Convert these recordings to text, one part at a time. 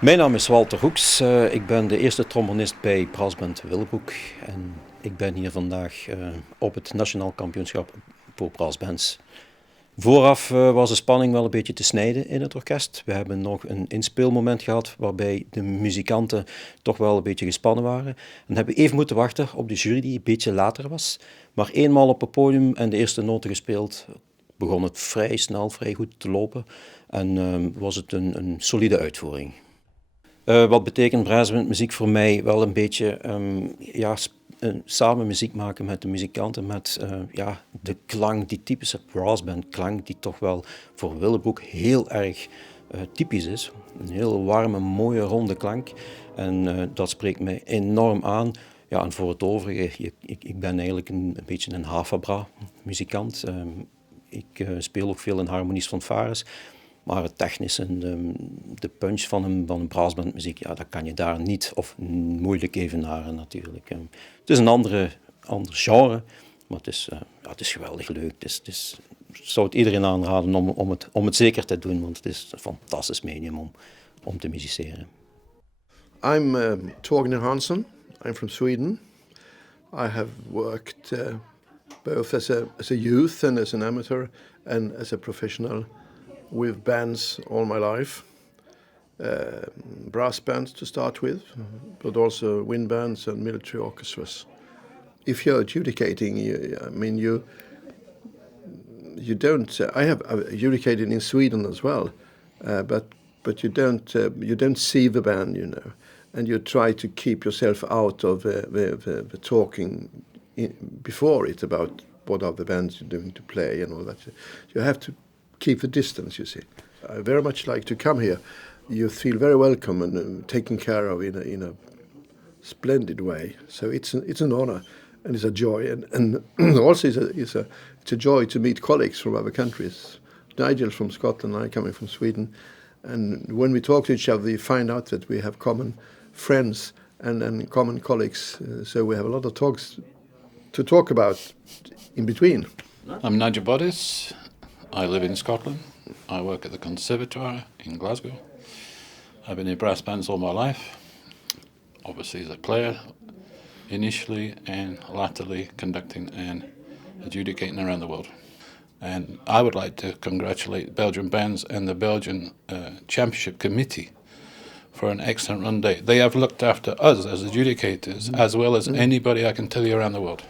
Mijn naam is Walter Hoeks. Ik ben de eerste trombonist bij Brassband Willebroek. En ik ben hier vandaag op het Nationaal Kampioenschap voor Brassbands. Vooraf was de spanning wel een beetje te snijden in het orkest. We hebben nog een inspeelmoment gehad waarbij de muzikanten toch wel een beetje gespannen waren. En hebben even moeten wachten op de jury die een beetje later was. Maar eenmaal op het podium en de eerste noten gespeeld, begon het vrij snel, vrij goed te lopen. En was het een solide uitvoering. Wat betekent brassbandmuziek voor mij? Wel een beetje samen muziek maken met de muzikanten, met de klank, die typische brassbandklank, die toch wel voor Willebroek heel erg typisch is. Een heel warme, mooie, ronde klank. En dat spreekt mij enorm aan. Ja, en voor het overige, ik ben eigenlijk een beetje een havabra-muzikant. Ik speel ook veel in harmonies fanfares. Maar het technische en de punch van een brassbandmuziek, ja, dat kan je daar niet of moeilijk evenaren natuurlijk. Het is een ander genre, maar het is geweldig leuk. Ik zou het iedereen aanraden om het zeker te doen, want het is een fantastisch medium om te musiceren. I'm Torgny Hansson. I'm from Sweden. I have worked both as a youth and as an amateur and as a professional with bands all my life. Brass bands to start with, but also wind bands and military orchestras. If you're adjudicating, you don't. I have adjudicated in Sweden as well, but you don't see the band, and you try to keep yourself out of the talking before it about what are the bands you're doing to play and all that. You have to keep the distance, you see. I very much like to come here. You feel very welcome and taken care of in a splendid way. So it's an honor and it's a joy, and also it's a joy to meet colleagues from other countries. Nigel from Scotland, I coming from Sweden, and when we talk to each other, you find out that we have common friends and common colleagues. So we have a lot of talks to talk about in between. I'm Nigel Bodis. I live in Scotland. I work at the Conservatoire in Glasgow. I've been in brass bands all my life, obviously as a player initially and latterly conducting and adjudicating around the world. And I would like to congratulate Belgian bands and the Belgian Championship Committee for an excellent run day. They have looked after us as adjudicators as well as anybody I can tell you around the world.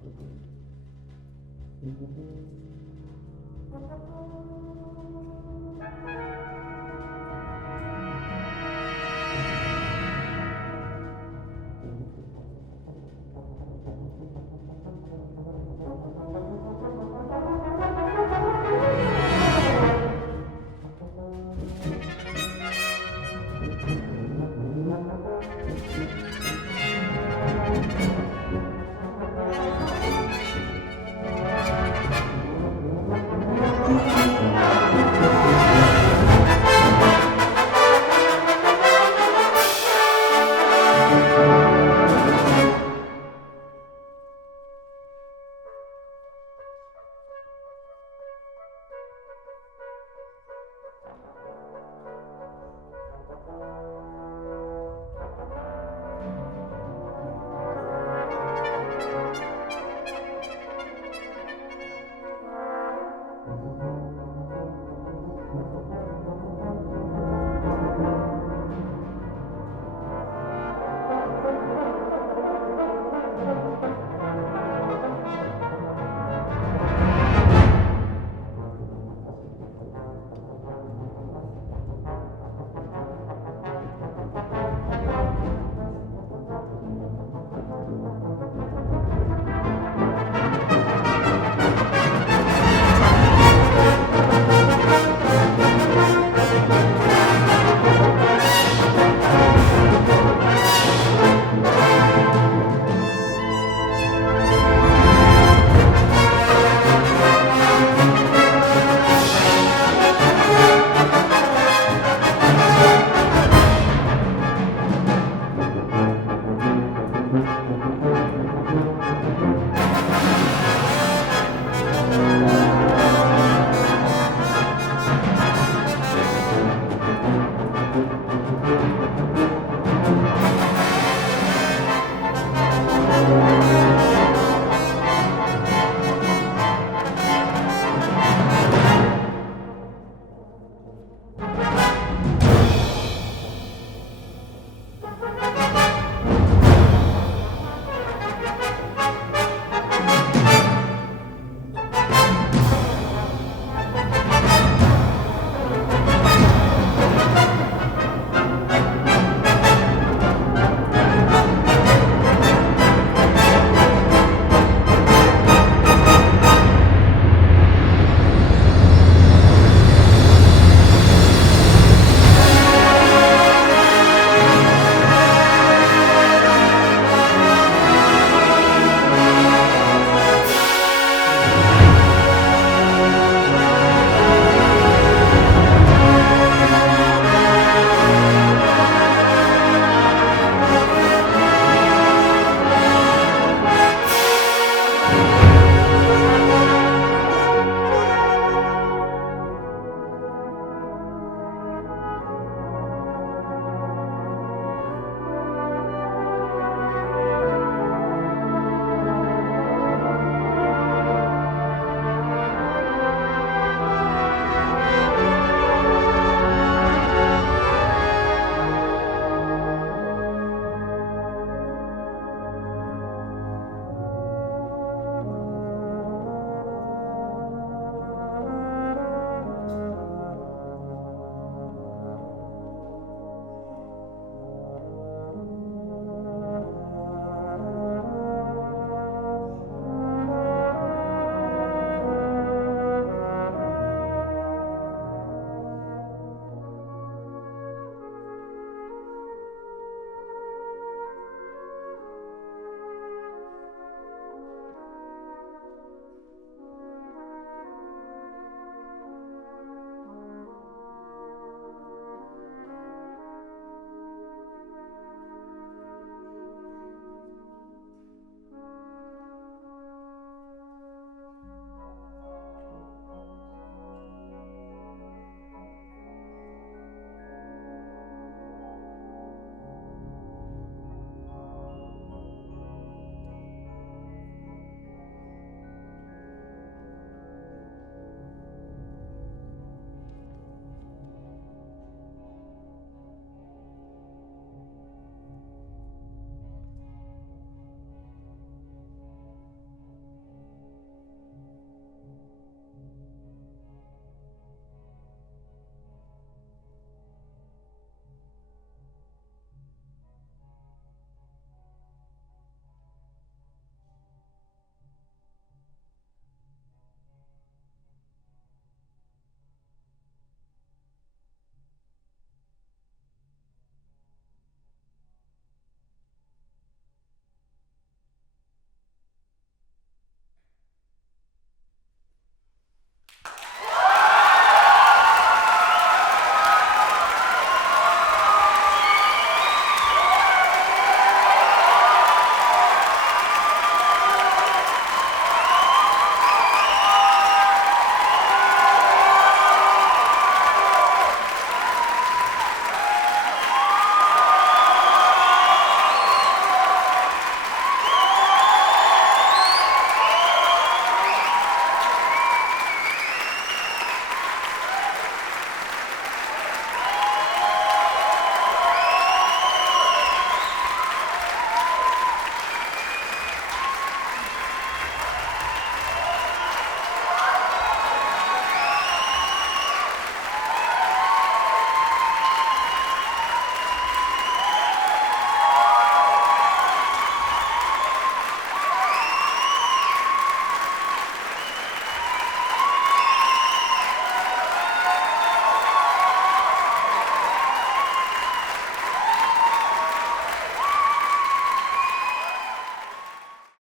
Thank you.